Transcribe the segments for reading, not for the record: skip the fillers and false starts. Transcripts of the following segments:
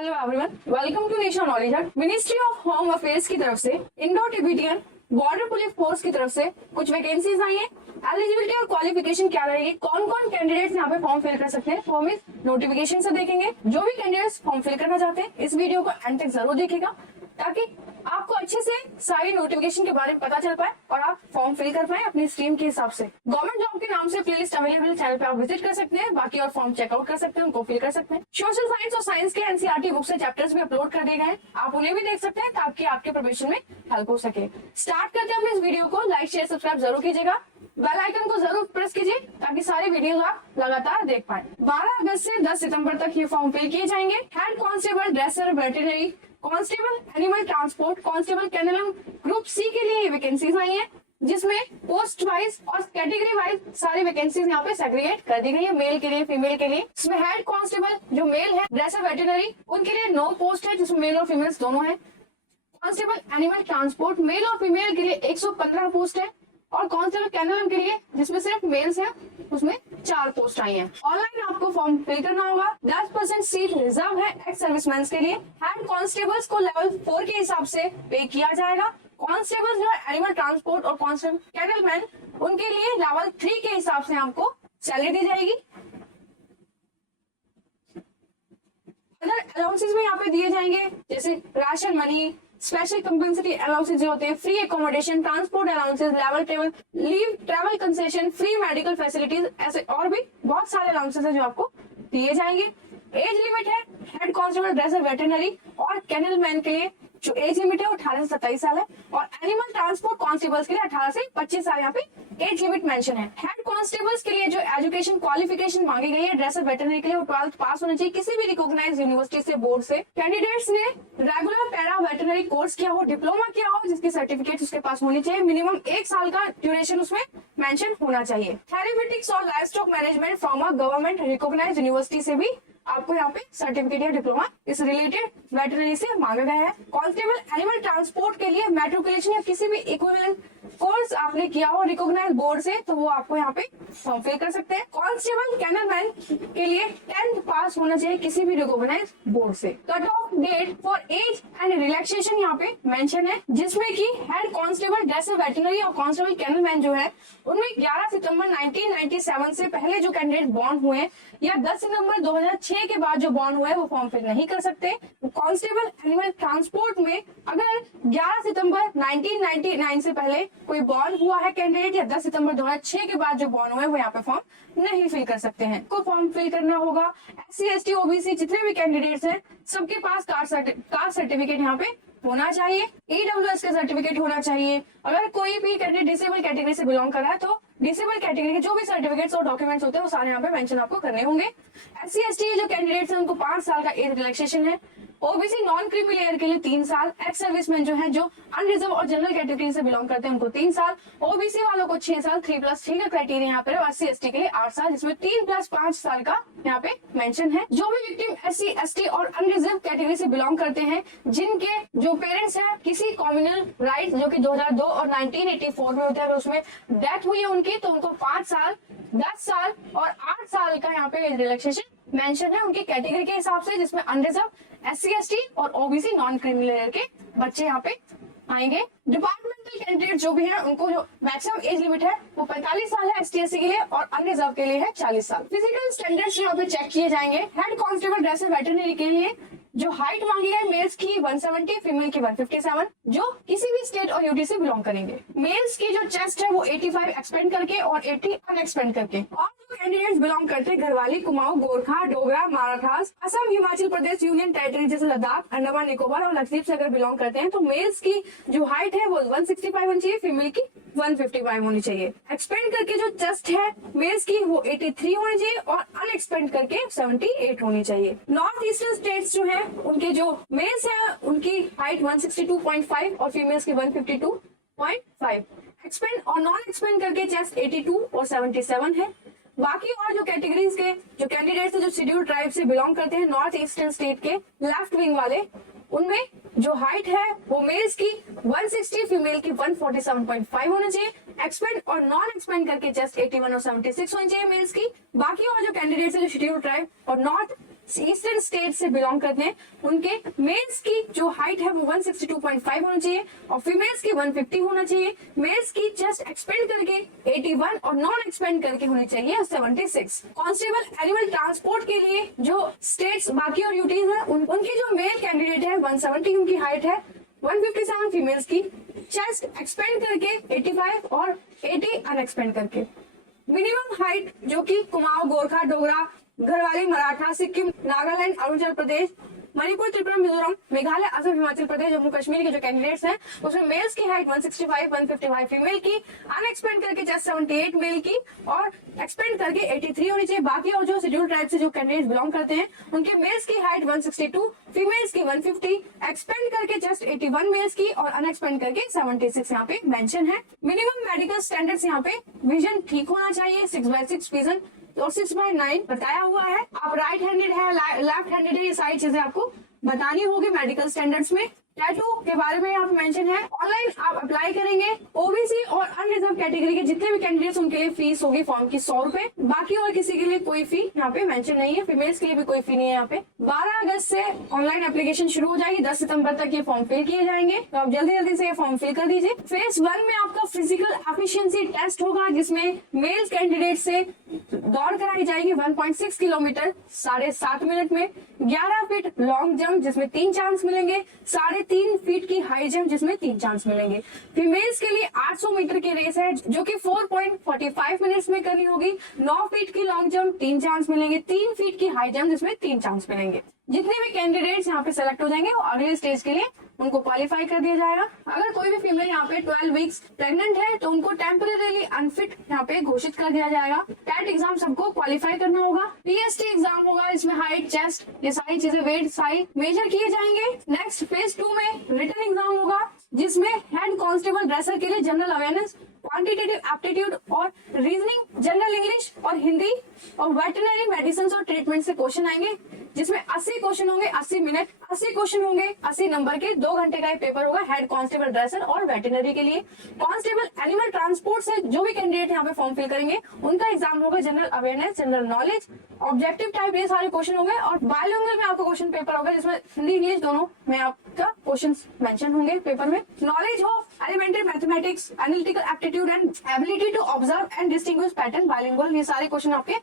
Hello everyone, welcome to nation knowledge hut. Ministry of home affairs की तरफ से Indo Tibetan border police force की तरफ से कुछ वैकेंसीज आई है। एलिजिबिलिटी और क्वालिफिकेशन क्या रहेगी, कौन कौन कैंडिडेट्स यहाँ पे फॉर्म फिल कर सकते हैं, वो हम इस नोटिफिकेशन से देखेंगे। जो भी कैंडिडेट्स फॉर्म फिल करना चाहते हैं इस वीडियो को एंड तक जरूर देखिएगा, ताकि आपको अच्छे से सारी नोटिफिकेशन के बारे में पता चल पाए और आप फॉर्म फिल कर पाए अपनी स्ट्रीम के हिसाब से। गवर्नमेंट जॉब के नाम से प्लेलिस्ट अवेलेबल चैनल पे आप विजिट कर सकते हैं, बाकी और फॉर्म चेकआउट कर सकते हैं, उनको फिल कर सकते हैं। सोशल साइंस और साइंस के एनसीईआरटी बुक से चैप्टर्स भी अपलोड कर दिए गए हैं, आप उन्हें भी देख सकते हैं ताकि आपके प्रिपरेशन में हेल्प हो सके। स्टार्ट करते हैं अपने इस वीडियो को, लाइक शेयर सब्सक्राइब जरूर कीजिएगा, बेल आइकन को जरूर प्रेस कीजिए ताकि सारे वीडियोस आप लगातार देख पाए। 12 अगस्त से 10 सितंबर तक ये फॉर्म फिल किए जाएंगे। Head constable, dresser, veterinary, constable animal transport, constable kennelman group C के लिए ये वैकेंसीज आई हैं, जिसमें पोस्ट वाइज और कैटेगरी वाइज सारी वैकेंसीज यहाँ पे सेग्रीगेट कर दी गई है, मेल के लिए फीमेल के लिए। इसमें हेड कांस्टेबल जो मेल है, ड्रेसर वेटरनरी उनके लिए 9 पोस्ट है जिसमें मेल और फीमेल्स दोनों है। कांस्टेबल एनिमल ट्रांसपोर्ट मेल और फीमेल के लिए 115 पोस्ट है, और कांस्टेबल कैनलम के लिए जिसमें सिर्फ मेल्स हैं उसमें 4 पोस्ट आई हैं। ऑनलाइन आपको फॉर्म फिल करना होगा। 10% सीट रिजर्व है एक्स सर्विसमैन के लिए। हेड कांस्टेबल्स को लेवल 4 के हिसाब से पे किया जाएगा। कांस्टेबल्स जो है एनिमल ट्रांसपोर्ट और कांस्टेबल कैनलमैन उनके लिए लेवल 3 के हिसाब से आपको सैलरी दी जाएगी। अदर अलाउंसेस भी यहाँ पे दिए जाएंगे, जैसे ration money, special compensatory allowances जो होते हैं, free accommodation, transport allowances, level table leave, travel concession, free medical facilities, ऐसे और भी बहुत सारे अलाउंसेस है जो आपको दिए जाएंगे। एज लिमिट है हेड कांस्टेबल, ड्रेसर, वेटरनरी और कैनलमैन के लिए जो एज लिमिट है वो 18 से 27 साल है, और एनिमल ट्रांसपोर्ट कांस्टेबल्स के लिए 18 से 25 साल यहाँ पे एज लिमिट मेंशन है। हेड कांस्टेबल्स के लिए जो एजुकेशन क्वालिफिकेशन मांगी गई है, ड्रेसर वेटरनरी के लिए वो 12th पास होना चाहिए किसी भी रिकॉग्नाइज्ड यूनिवर्सिटी से, बोर्ड से। कैंडिडेट्स ने रेगुलर पैरा वेटरनरी कोर्स किया हो, डिप्लोमा किया हो, जिसकी सर्टिफिकेट उसके पास होनी चाहिए। मिनिमम 1 साल का ड्यूरेशन उसमें मेंशन होना चाहिए। थेरेपेटिक्स और life stock management from a government recognised university से भी आपको यहाँ पे सर्टिफिकेट या डिप्लोमा इस रिलेटेड वेटरनरी से मांगा गया है। कांस्टेबल एनिमल ट्रांसपोर्ट के लिए मैट्रिकुलेशन या किसी भी इक्विवेलेंट कोर्स आपने किया हो रिकॉग्नाइज्ड बोर्ड से, तो वो आपको यहाँ पे फॉर्म फिल कर सकते हैं। कांस्टेबल कैनलमैन के लिए 10th पास होना चाहिए किसी भी रिकॉग्नाइज्ड बोर्ड से। Cut off date for age and relaxation यहाँ पे मेंशन है, जिसमें कि हेड कांस्टेबल, ड्रेसर, वेटरनरी और कांस्टेबल कैनलमैन जो है उनमें 11 सितंबर 1997 से पहले जो कैंडिडेट बॉर्न हुए या 10 सितंबर 2006 के बाद जो बॉर्न हुए वो फॉर्म फिल नहीं कर सकते। कांस्टेबल एनिमल ट्रांसपोर्ट में अगर 11 सितंबर 1999 से पहले कोई बॉर्न हुआ है कैंडिडेट या 10 सितंबर 2006 के बाद जो बॉर्न हुए वो यहाँ पे फॉर्म नहीं फिल कर सकते हैं। को फॉर्म फिल करना होगा। SC ST OBC जितने भी कैंडिडेट्स हैं सबके पास कास्ट सर्टिफिकेट यहाँ पे होना चाहिए। EWS का सर्टिफिकेट होना चाहिए। अगर कोई भी कैंडिडेट डिसेबल कैटेगरी से बिलोंग कर रहा है तो डिसेबल कैटेगरी के जो भी सर्टिफिकेट्स और डॉक्यूमेंट्स होते हैं वो सारे यहाँ पे मेंशन आपको करने होंगे। SC ST जो कैंडिडेट्स हैं उनको 5 साल का एज रिलैक्सेशन है। OBC नॉन क्रीमी लेयर के लिए 3 साल। एक्स सर्विसमैन जो है जो अनरिजर्व और जनरल कैटेगरी से बिलोंग करते हैं उनको 3 साल। OBC वालों को 6 साल। 3+3 का क्राइटेरिया यहाँ पे। SC ST के लिए 8 साल, जिसमें 3+5 साल का यहाँ पे मेंशन है। जो भी विक्टिम SC ST और अनरिजर्व कैटेगरी से बिलोंग करते हैं, जिनके जो पेरेंट्स हैं किसी कॉम्युनल राइट जो कि 2002 और 1984 में होता है, उसमें डेथ हुई है उनकी, तो उनको 5 साल, 10 साल और 8 साल का यहाँ पे रिलैक्सेशन मेंशन है उनकी कैटेगरी के हिसाब से, जिसमें अनरिजर्व, SC ST और OBC नॉन क्रीमी लेयर के बच्चे यहाँ पे आएंगे। डिपार्टमेंटल कैंडिडेट जो भी है उनको जो मैक्सिमम एज लिमिट है वो 45 साल है ST SC के लिए, और अनरिजर्व के लिए है 40 साल। फिजिकल स्टैंडर्ड्स यहाँ पे चेक किए जाएंगे। हेड कांस्टेबल, ड्रेसर, वेटरनरी के लिए जो हाइट मांगी है मेल्स की 170, फीमेल की 157, जो किसी भी स्टेट और यूटी से बिलोंग करेंगे। मेल्स की जो चेस्ट है वो 85 एक्सपेंड करके और 80 अनएक्सपेंड करके। और जो कैंडिडेट्स बिलोंग करते हैं घरवाली, कुमाऊं, गोरखा, डोगरा, मराठास, असम, हिमाचल प्रदेश, यूनियन टेरिटरी जैसे लद्दाख, अंडमान निकोबार और लक्षद्वीप से अगर बिलोंग करते हैं, तो मेल्स की जो हाइट है वो 165 होनी चाहिए, फीमेल की 155 होनी चाहिए। एक्सपेंड करके जो चेस्ट है मेल्स की वो 83 होनी चाहिए और अनएक्सपेंड करके 78 होनी चाहिए। नॉर्थ ईस्टर्न स्टेट्स जो है उनके जो मेल्स है उनकी हाइट 162.5 और फीमेल्स की 152.5। एक्सपेंड और नॉन एक्सपेंड करके चेस्ट 82 और 77 है। बाकी और जो कैटेगरीज के जो कैंडिडेट्स है जो शेड्यूल ट्राइब से बिलोंग करते हैं नॉर्थ ईस्टर्न स्टेट के लेफ्ट विंग वाले, उनमें जो हाइट है वो मेल्स की 160, फीमेल की 147.5 होना चाहिए। एक्सपेंड और नॉन एक्सपेंड करके चेस्ट 81 और 76 होनी चाहिए मेल्स की। बाकी और जो कैंडिडेट्स है जो शेड्यूल ट्राइब और नॉर्थ ईस्टर्न स्टेट से बिलोंग करते हैं, उनके मेल्स की जो हाइट है वो 162.5 होना चाहिए और फीमेल्स की 150 होना चाहिए। मेल्स की चेस्ट एक्सपेंड करके 81 और नॉन एक्सपेंड करके होनी चाहिए 76। कांस्टेबल एनिमल ट्रांसपोर्ट के लिए जो स्टेट्स बाकी और यूटीज है उनकी जो मेल कैंडिडेट है 170 उनकी हाइट है, 157 फीमेल्स की, चेस्ट एक्सपेंड करके 85 और 80 अनएक्सपेंड करके। मिनिमम हाइट जो कि कुमाऊं, गोरखा, डोगरा, गढ़वाली, मराठा, सिक्किम, नागालैंड, अरुणाचल प्रदेश, मणिपुर, त्रिपुरा, मिजोरम, मेघालय, असम, हिमाचल प्रदेश, जम्मू कश्मीर के जो कैंडिडेट्स हैं उसमें मेल्स की हाइट 165, 155 फीमेल की, अनएक्सपेंड करके जस्ट 78 मेल की और एक्सपेंड करके 83 होनी चाहिए। बाकी और जो शेड्यूल ट्राइब से जो कैंडिडेट्स बिलोंग करते हैं उनके मेल्स की हाइट 162, फीमेल्स की 150, एक्सपेंड करके जस्ट 81 मेल्स की और अनएक्सपेंड करके 76 यहाँ पे मेंशन है। मिनिमम मेडिकल स्टैंडर्ड्स यहाँ पे विजन ठीक होना चाहिए, 6/6 विजन और 6/9 बताया हुआ है। आप राइट हैंडेड है, लेफ्ट हैंडेड है, ये सारी चीजें आपको बतानी होगी मेडिकल स्टैंडर्ड्स में। टैटू के बारे में यहाँ पे मेंशन है। ऑनलाइन आप अप्लाई करेंगे। ओबीसी और अनरिजर्व कैटेगरी के जितने भी कैंडिडेट्स उनके लिए फीस होगी फॉर्म की 100 रुपए, बाकी और किसी के लिए कोई फी यहाँ पे मेंशन नहीं है। फीमेल्स के लिए भी कोई फी नहीं है यहाँ पे। 12 अगस्त से ऑनलाइन एप्लीकेशन शुरू हो जाएगी, 10 सितंबर तक ये फॉर्म फिल किए जाएंगे, तो आप जल्दी जल्दी से ये फॉर्म फिल कर दीजिए। फेज 1 में आपका फिजिकल एफिशिएंसी टेस्ट होगा जिसमें मेल्स कैंडिडेट से दौड़ कराई जाएगी 1.6 किलोमीटर 7.5 मिनट में, 11 फीट लॉन्ग जंप जिसमें 3 चांस मिलेंगे, 3.5 फीट की हाई जंप जिसमें 3 चांस मिलेंगे। फीमेल्स के लिए 800 मीटर की रेस है जो कि 4.45 मिनट्स में करनी होगी, 9 फीट की लॉन्ग जंप 3 चांस मिलेंगे, 3 फीट की हाई जंप जिसमें 3 चांस मिलेंगे। जितने भी कैंडिडेट्स यहाँ पे सेलेक्ट हो जाएंगे वो अगले स्टेज के लिए उनको क्वालिफाई कर दिया जाएगा। अगर कोई भी फीमेल यहाँ पे 12 वीक्स प्रेग्नेंट है तो उनको टेम्परेरीली अनफिट यहाँ पे घोषित कर दिया जाएगा। टेट एग्जाम सबको क्वालिफाई करना होगा। पीएसटी एग्जाम होगा, इसमें हाइट, चेस्ट, ये सारी चीजें, वेट, साइज मेजर किए जाएंगे। नेक्स्ट फेज 2 में रिटन एग्जाम होगा जिसमें हेड कांस्टेबल ड्रेसर के लिए जनरल अवेयरनेस, क्वांटिटेटिव एप्टीट्यूड और रीजनिंग, जनरल इंग्लिश और हिंदी और वेटरनरी मेडिसिन और ट्रीटमेंट से क्वेश्चन आएंगे जिसमें 80 क्वेश्चन होंगे, 80 मिनट, 80 क्वेश्चन होंगे, 80 नंबर के, 2 घंटे का पेपर होगा हेड कांस्टेबल ड्रेसर और वेटरनरी के लिए। कांस्टेबल एनिमल ट्रांसपोर्ट से जो भी कैंडिडेट यहाँ पे फॉर्म फिल करेंगे उनका एग्जाम होगा general awareness, general knowledge, objective type, ये सारे क्वेश्चन होंगे और बायोलॉजिकल में आपका क्वेश्चन पेपर होगा जिसमें हिंदी इंग्लिश दोनों में आपका क्वेश्चन मेंशन होंगे पेपर में। नॉलेज हो elementary mathematics, analytical aptitude and ability to observe and distinguish pattern, bilingual, ये सारे क्वेश्चन आपके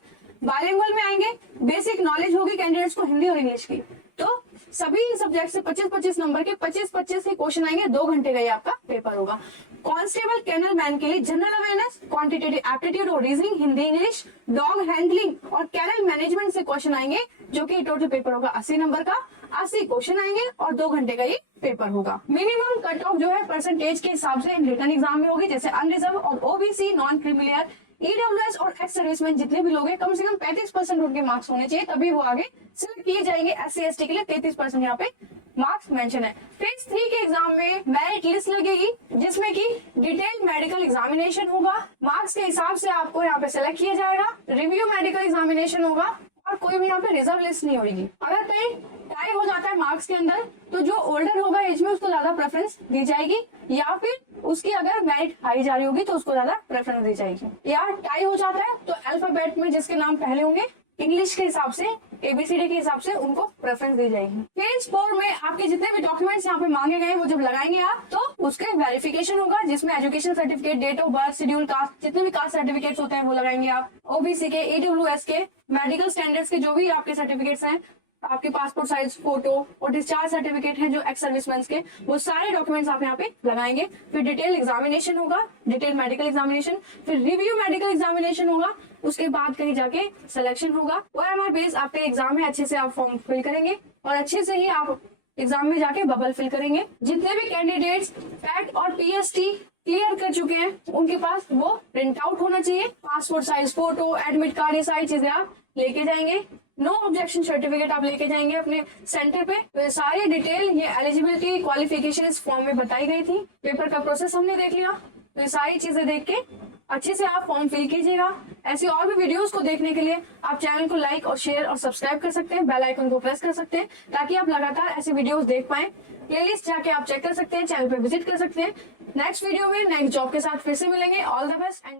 बाइलिंगुअल में आएंगे। बेसिक नॉलेज होगी कैंडिडेट्स को हिंदी और इंग्लिश की, तो सभी सब्जेक्ट से 25-25 नंबर के 25-25 के क्वेश्चन आएंगे, 2 घंटे का ये आपका पेपर होगा। कांस्टेबल कैनल मैन के लिए जनरल अवेयरनेस, क्वांटिटेटिव एप्टीट्यूड और reasoning, Hindi English, dog handling और कैनल मैनेजमेंट से क्वेश्चन आएंगे जो कि टोटल पेपर होगा 80 नंबर का, 80 क्वेश्चन आएंगे और 2 घंटे का ये पेपर होगा। मिनिमम कट ऑफ जो है परसेंटेज के हिसाब से रिटन एग्जाम में होगी, जैसे अनरिजर्व और ओबीसी, नॉन क्रीमिलियर, ईडब्ल्यूएस और एक्स सर्विसमैन जितने भी लोग हैं कम से कम 35% उनके मार्क्स होने चाहिए, तभी वो आगे सिलेक्ट किए जाएंगे। SC/ST के लिए 33% यहाँ पे मार्क्स मेंशन है। फेज 3 के एग्जाम में मेरिट लिस्ट लगेगी जिसमें कि डिटेल मेडिकल एग्जामिनेशन होगा, मार्क्स के हिसाब से आपको यहाँ पे सिलेक्ट किया जाएगा, रिव्यू मेडिकल एग्जामिनेशन होगा और कोई भी यहाँ पे रिजर्व लिस्ट नहीं होगी। अगर कहीं टाई हो जाता है मार्क्स के अंदर तो जो ओल्डर होगा एज में उसको ज्यादा प्रेफरेंस दी जाएगी, या फिर उसकी अगर मेरिट हाई जा रही होगी तो उसको ज्यादा प्रेफरेंस दी जाएगी। या टाई हो जाता है तो अल्फाबेट में जिसके नाम पहले होंगे इंग्लिश के हिसाब से, ABCD के हिसाब से उनको प्रेफरेंस दी जाएगी। फेज 4 में आपके जितने भी डॉक्यूमेंट्स यहाँ पे मांगे गए वो जब लगाएंगे आप तो उसके वेरिफिकेशन होगा जिसमें education certificate, date of birth, schedule caste, जितने भी कास्ट सर्टिफिकेट्स होते हैं वो लगाएंगे आप। ओबीसी के, EWS के, मेडिकल स्टैंडर्ड्स के जो भी आपके सर्टिफिकेट्स हैं, आपके पासपोर्ट साइज फोटो और डिस्चार्ज सर्टिफिकेट है जो एक्स सर्विसमैन के, वो सारे डॉक्यूमेंट्स आप यहाँ पे लगाएंगे। फिर डिटेल एग्जामिनेशन होगा, डिटेल मेडिकल एग्जामिनेशन, फिर रिव्यू मेडिकल एग्जामिनेशन होगा, उसके बाद कहीं जाके सिलेक्शन होगा। OMR बेस आपका एग्जाम है, अच्छे से आप फॉर्म फिल करेंगे और अच्छे से ही आप एग्जाम में जाके बबल फिल करेंगे। जितने भी कैंडिडेट्स पैट और PST क्लियर कर चुके हैं उनके पास वो प्रिंट आउट होना चाहिए, passport size photo, admit card, ये सारी चीजें आप लेके जाएंगे। नो ऑब्जेक्शन सर्टिफिकेट आप लेके जाएंगे अपने सेंटर पे। तो ये सारी डिटेल, ये एलिजिबिलिटी, क्वालिफिकेशन इस फॉर्म में बताई गई थी। पेपर का प्रोसेस हमने देख लिया, तो ये सारी चीजें देख के अच्छे से आप फॉर्म फिल कीजिएगा। ऐसी और भी वीडियोस को देखने के लिए आप चैनल को लाइक और शेयर और सब्सक्राइब कर सकते हैं, बेल आइकन को प्रेस कर सकते हैं ताकि आप लगातार ऐसी वीडियोस देख पाएं। प्लेलिस्ट जाके आप चेक कर सकते हैं, चैनल पे विजिट कर सकते हैं। नेक्स्ट वीडियो में नेक्स्ट जॉब के साथ फिर से मिलेंगे। All the best and